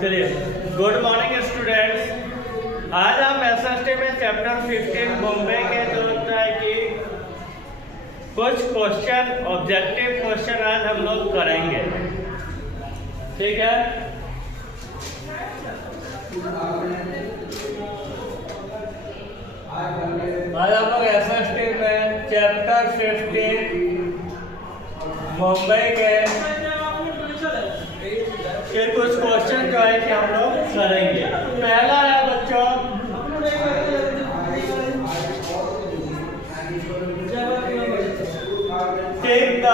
चलिए, good morning students. आज हम एसएसटी में चैप्टर 15 बॉम्बे के जो होता है कि कुछ क्वेश्चन ऑब्जेक्टिव क्वेश्चन आज हम लोग करेंगे, ठीक है। आज हम लोग एसएसटी में चैप्टर 15 मुंबई के कुछ क्वेश्चन जो है कि हम लोग करेंगे। पहला है बच्चों, टेक द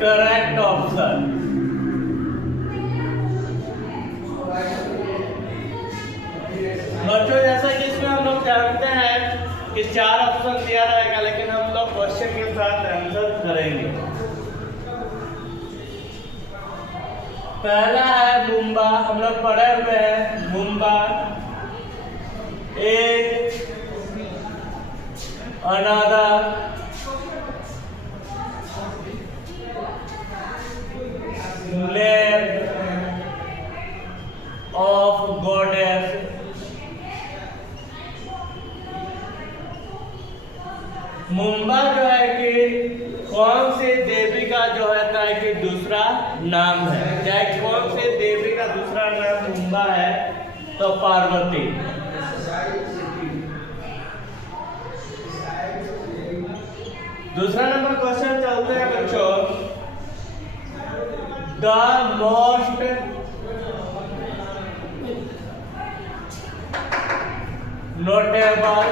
करेक्ट ऑप्शन। बच्चों जैसा कि इसमें हम लोग जानते हैं कि 4 ऑप्शन दिया रहेगा, लेकिन हम लोग क्वेश्चन के साथ आंसर करेंगे। पहला है मुंबा, हम लोग पढ़े हुए हैं मुंबा एक अनादर नेम ऑफ गॉडेस। मुंबा जो है कि कौन सी देवी का जो है कि दूसरा नाम है, चाहे कौन सी देवी का दूसरा नाम मुंबा है तो पार्वती। दूसरा नंबर क्वेश्चन चलते हैं बच्चों, the most notable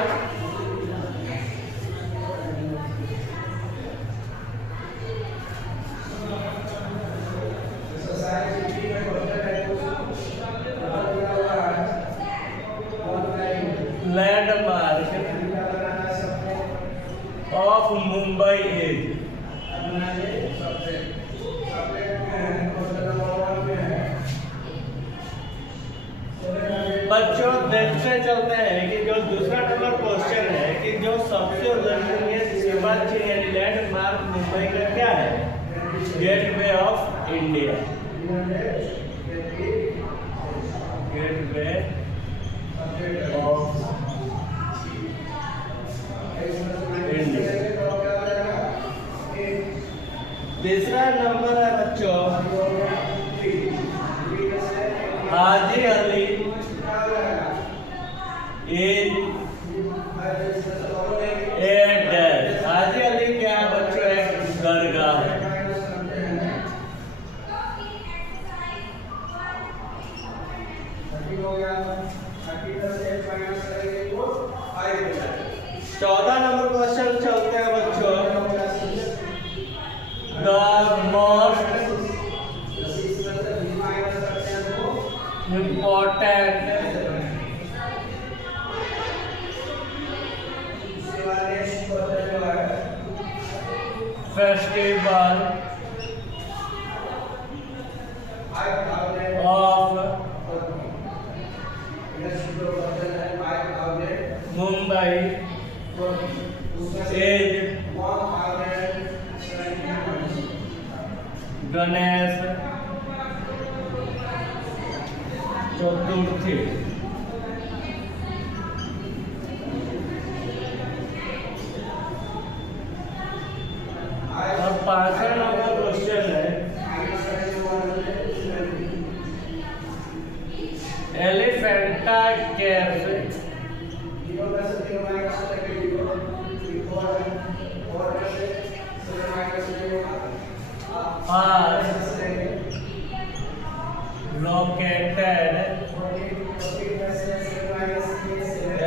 landmark of Mumbai is. बच्चों देखते चलते हैं कि जो दूसरा नंबर क्वेश्चन है कि जो सबसे उल्लेखनीय सीमांचल लैंडमार्क मुंबई का क्या है? Gateway of India. Gateway of India. तीसरा नंबर है बच्चों, हाजी अली हाजी अली क्या है बच्चों? एक दरगाह है। चौदह नंबर क्वेश्चन चलते हैं बच्चों, the most important festival of Mumbai is Ganesh Chaturthi. और पांचवा नंबर क्वेश्चन है, Elephanta cave are located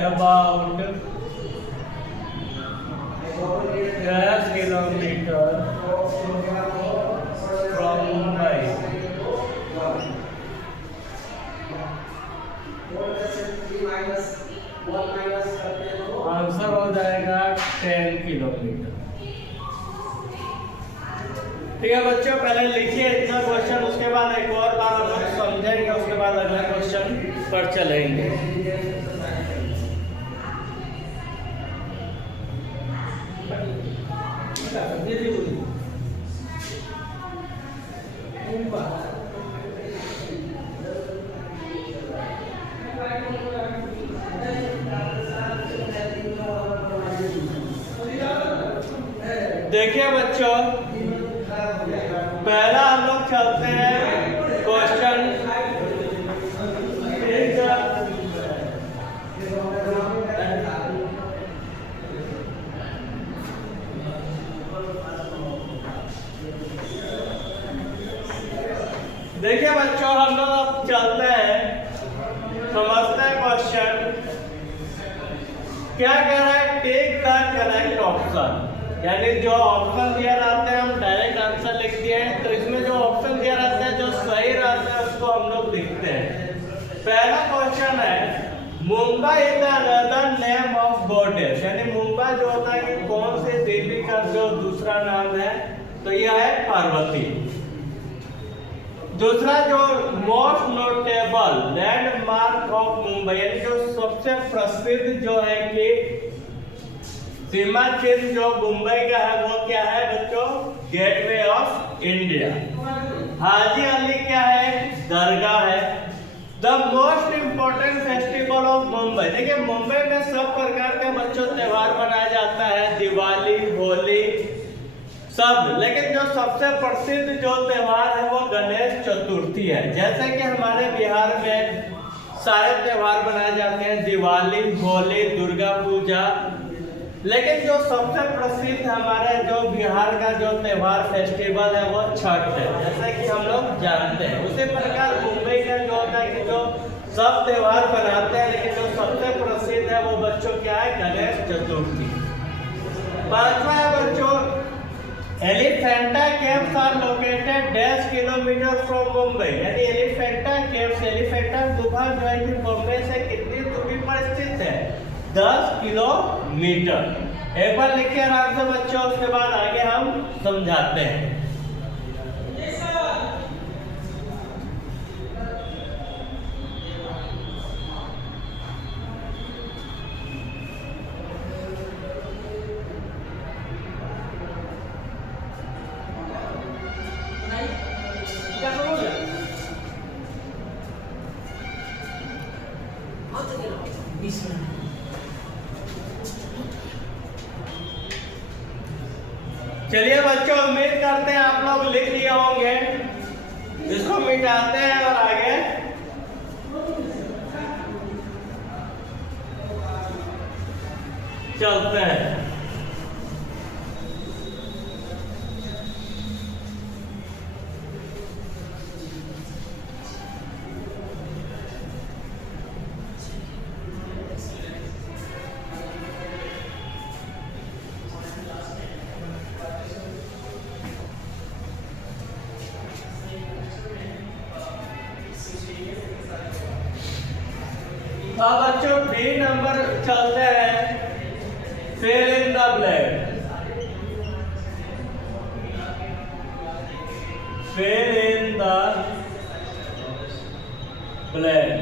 about 10 kilometers from Mumbai। Answer हो जाएगा 10 किलोमीटर। ठीक है बच्चों, पहले लिखिए इतना क्वेश्चन, उसके बाद एक और बार हम लोग समझेंगे पर चलेंगे। देखिए बच्चों, पहला हम लोग चलते हैं क्वेश्चन। देखिए बच्चों, हम लोग अब चलते हैं, समझते हैं क्वेश्चन क्या कह रहा है। टेक द करेक्ट ऑप्शन, यानी जो ऑप्शन दिया रहता है हम डायरेक्ट आंसर लिख दिए हैं, तो इसमें जो ऑप्शन दिया रहता है जो सही रहता है उसको हम लोग लिखते हैं। पहला क्वेश्चन है Mumbai is another name of goddess, यानी मुंबई जो होता है कि कौन से देवी का जो दूसरा नाम है, तो यह है पार्वती। दूसरा जो most notable landmark of Mumbai, यानी जो सबसे प्रसिद्ध जो है कि सीमा चिन्ह जो मुंबई का है वो क्या है बच्चों, gateway of India. Haji Ali क्या है, दरगाह है। The most important festival of Mumbai, देखिए मुंबई में सब प्रकार के बच्चों त्योहार मनाया जाता है, दिवाली, होली सब, लेकिन जो सबसे प्रसिद्ध जो त्योहार है वो गणेश चतुर्थी है। जैसे कि हमारे बिहार में सारे त्योहार मनाए जाते हैं, दिवाली, होली, दुर्गा पूजा, लेकिन जो सबसे प्रसिद्ध हमारे जो बिहार का जो त्योहार फेस्टिवल है वो छठ है, जैसे कि हम लोग जानते हैं। उसी प्रकार मुंबई का जो होता है कि जो सब त्योहार मनाते हैं, लेकिन जो सबसे प्रसिद्ध है वो बच्चों क्या है, गणेश चतुर्थी। पांचवा है बच्चों Elephanta caves are located 10 kilometre from Mumbai, यानी एलिफेंटा केव्स, एलिफेंटा गुफा जो है कि मुंबई से कितनी दूरी पर स्थित है, 10 किलोमीटर। एक बार लिखिए आराम से बच्चों, उसके बाद आगे हम समझाते हैं। चलिए बच्चों, उम्मीद करते हैं आप लोग लिख लिए होंगे। इसको मिटाते हैं और आगे चलते हैं। अब बच्चों बी नंबर चलते हैं, fill in the blank. Fill in the blank.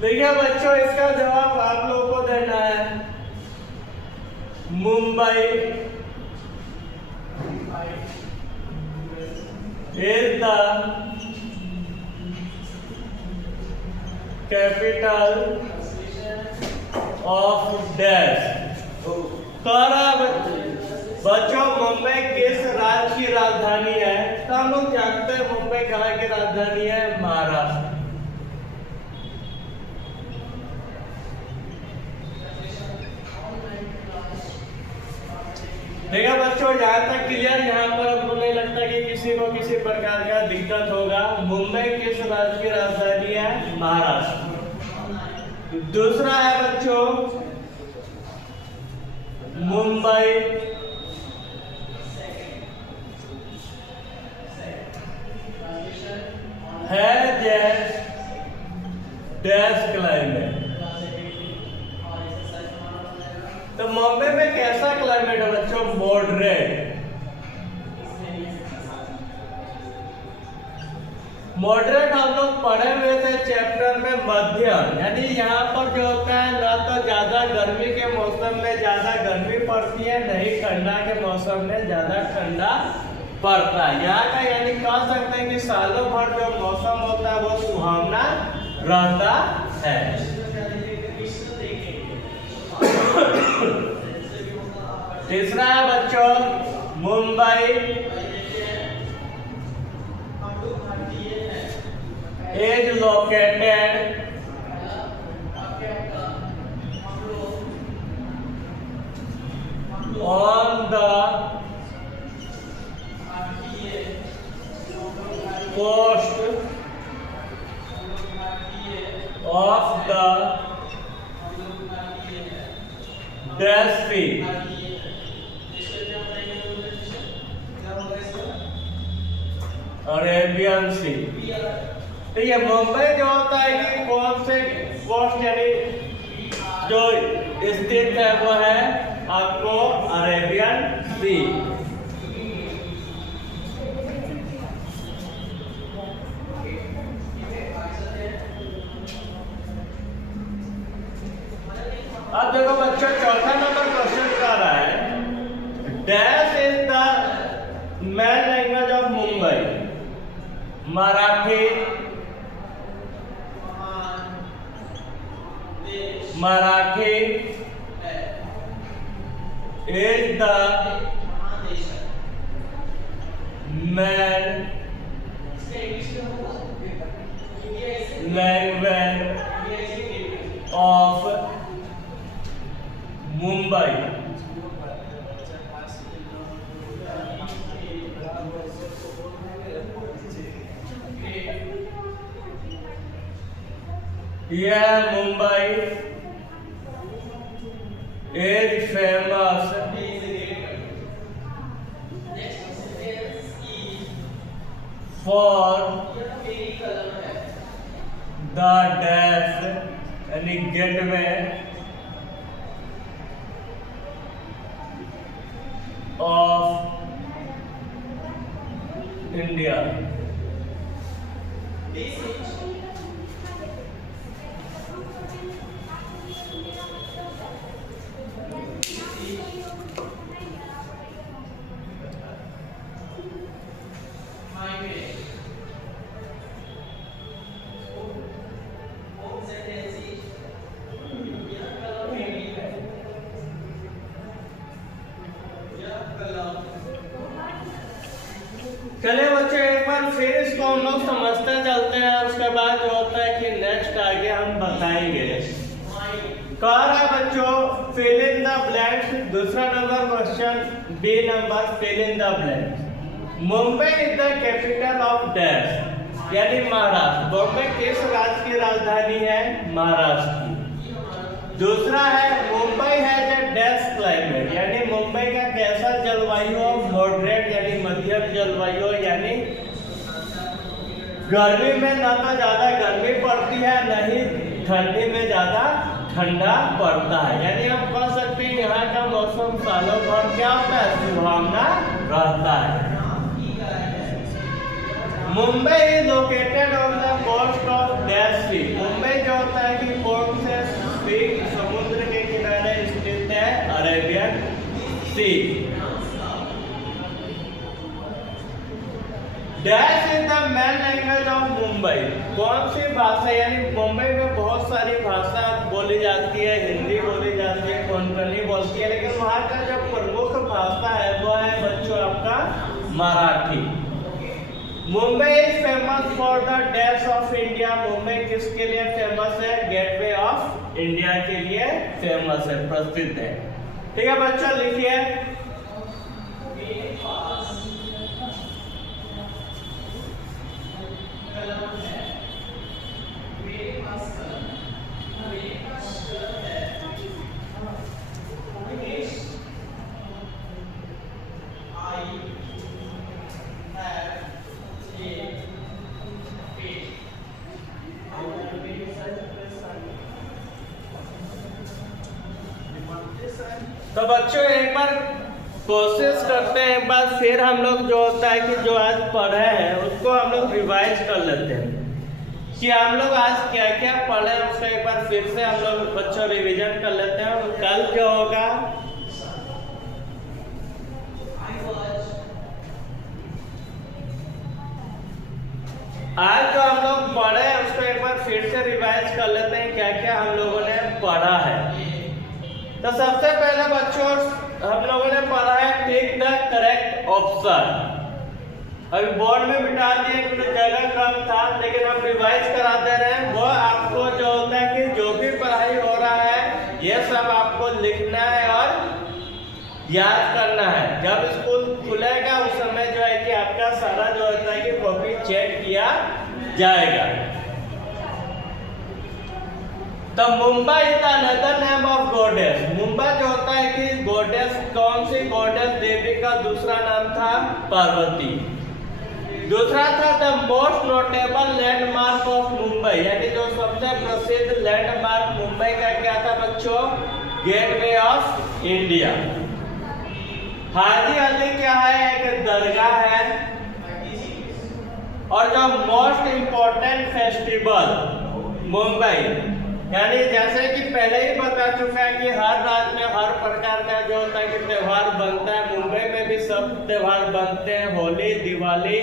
देखिए बच्चों, इसका जवाब आप लोगों को देना है। Mumbai is the capital of dash। बच्चों मुंबई किस राज्य की राजधानी है, तो हम लोग जानते हैं मुंबई कहाँ की राजधानी है, महाराष्ट्र। देखा बच्चों, यहाँ तक क्लियर। यहाँ पर हमको नहीं लगता कि किसी को किसी प्रकार का दिक्कत होगा। मुंबई किस राज्य की राजधानी है, महाराष्ट्र। दूसरा है बच्चों Mumbai has a dash climate. तो मुंबई में कैसा क्लाइमेट है बच्चों, मॉडरेट। मॉडरेट हम लोग पढ़े हुए थे चैप्टर में मध्यम, यानी यहाँ पर जो होता है ना तो ज्यादा गर्मी के मौसम में ज्यादा गर्मी पड़ती है, नहीं ठंडा के मौसम में ज्यादा ठंडा पड़ता है। यहाँ का यानी कह सकते हैं कि सालों भर जो मौसम होता है वो सुहावना रहता है। तीसरा है बच्चों Mumbai is located on the coast of the Dead Sea. Arabian sea. ठीक है, मुंबई जो होता है कि कौन से कोस्ट यानी जो स्थित है वो है आपको अरेबियन सी। अब देखो बच्चों चौथा नंबर क्वेश्चन कर रहा है dash is the main language of Mumbai. Marathi, Marathi is the main language of Mumbai. यह Mumbai is famous for the dash यानी गेटवे of India। चलिए बच्चे एक बार फिर इसको हम लोग समझते चलते हैं, उसके बाद जो होता है कि नेक्स्ट आगे हम बताएंगे। कह रहा है बच्चों फिल इन द ब्लैंक्स। दूसरा number question B number fill in the blanks. Mumbai is the capital of dash यानी महाराष्ट्र। बॉम्बे किस राज्य की राजधानी है? महाराष्ट्र की। दूसरा है Mumbai has a dash climate यानी मुंबई का कैसा जलवायु हो? मॉडरेट यानी मध्यम जलवायु यानी गर्मी में ना तो ज्यादा गर्मी पड़ती है नहीं ठंडी में ज्यादा ठंडा पड़ता है। यानी हम कह सकते हैं यहाँ का मौसम सालों भर क्या होता है? सुहावना रहता है। Mumbai is located on the coast of dash sea. Mumbai जो होता है कि कौन से सी समुद्र के किनारे स्थित है? Arabian sea. Dash is the main language of Mumbai. कौन सी भाषा यानी मुंबई में बहुत सारी भाषा बोली जाती है, हिंदी बोली जाती है, कोंकणी बोलती है, लेकिन वहाँ का जो प्रमुख भाषा है वो है बच्चों आपका Marathi. Mumbai is famous for the dash of India. Mumbai किसके लिए फेमस है? गेटवे ऑफ इंडिया के लिए फेमस है, प्रसिद्ध है। ठीक है बच्चों लिखिए तो बच्चों एक बार कोशिश करते हैं एक बार फिर हम लोग जो होता है कि जो आज पढ़े हैं उसको हम लोग रिवाइज कर लेते हैं कि हम लोग आज क्या क्या पढ़े, उसका एक बार फिर से हम लोग बच्चों रिवीजन कर लेते हैं। कल जो होगा आज जो हम लोग पढ़े उसको एक बार फिर से रिवाइज कर लेते हैं क्या क्या हम लोगों ने पढ़ा है। तो सबसे पहले बच्चों हम लोगों ने पढ़ा है टिक द करेक्ट ऑप्शन। अभी बोर्ड में बिठा दिए कि जगह कम था, लेकिन हम रिवाइज कराते रहे। वो आपको जो होता है कि जो भी पढ़ाई हो रहा है ये सब आपको लिखना है और याद करना है। जब स्कूल खुलेगा उस समय जो है कि आपका सारा जो होता है कि कॉपी चेक किया जाएगा। तो Mumbai is the another name of goddess. Mumbai जो होता है कि गॉडेस, कौन सी गॉडेस देवी का दूसरा नाम था पार्वती। दूसरा था the most notable landmark of Mumbai, यानी जो सबसे प्रसिद्ध लैंडमार्क मुंबई का क्या था बच्चों, gateway of India. Haji Ali क्या है, एक दरगाह है। और जो मोस्ट इंपॉर्टेंट फेस्टिवल मुंबई, यानी जैसे कि पहले ही बता चुका है कि हर राज्य में हर प्रकार का जो होता है कि त्योहार बनता है। मुंबई में भी सब त्योहार बनते हैं, होली, दिवाली,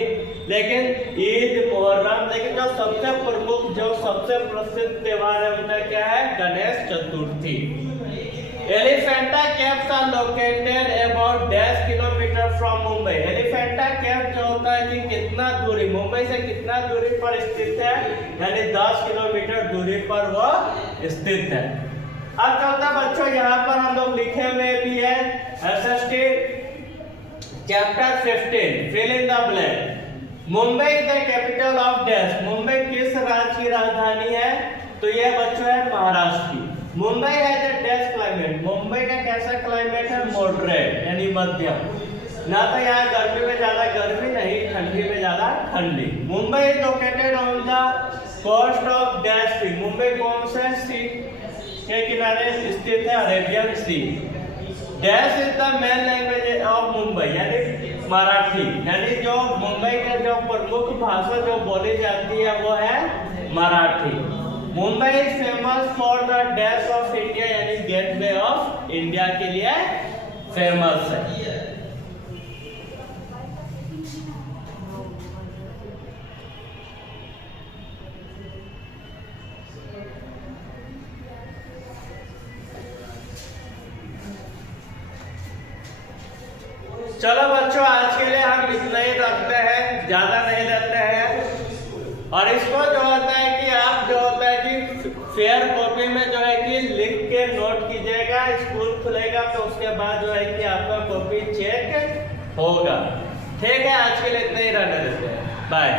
लेकिन ईद, मुहर्रम, लेकिन जो सबसे प्रमुख जो सबसे प्रसिद्ध त्योहार है उनका क्या है, Ganesh Chaturthi. Elephanta caves are located about 10 kilometre from Mumbai. Elephanta cave जो होता है कि कितना दूरी, मुंबई से कितना दूरी पर स्थित है, यानी 10 किलोमीटर दूरी पर वो स्थित है। अब चलता बच्चों यहाँ पर हम लोग लिखे हुए भी है SST chapter 15 fill in the blank. Mumbai is the capital of dash. Mumbai किस राज्य की राजधानी है, तो यह बच्चों है महाराष्ट्र की। Mumbai has a dash climate. Mumbai का कैसा क्लाइमेट है, मॉडरेट यानी मध्यम। ना तो यहाँ गर्मी में ज्यादा गर्मी नहीं, ठंडी में ज्यादा ठंडी। Mumbai is located on the coast of dash sea. Mumbai कौन से सी के किनारे स्थित है, Arabian sea. Dash is the main language of Mumbai, यानी मराठी। यानी जो मुंबई का जो प्रमुख भाषा जो बोली जाती है वो है Marathi. Mumbai is famous for the dash of India, यानी गेटवे ऑफ इंडिया के लिए फेमस है। चलो बच्चों आज के लिए हम इतना ही रखते हैं, ज्यादा नहीं रखते हैं। और इसको जो होता है कि आप जो होता है कि फेयर कॉपी में जो है कि लिख के नोट कीजिएगा। स्कूल खुलेगा तो उसके बाद जो है कि आपका कॉपी चेक होगा। ठीक है, आज के लिए इतना ही रहने देते हैं, बाय।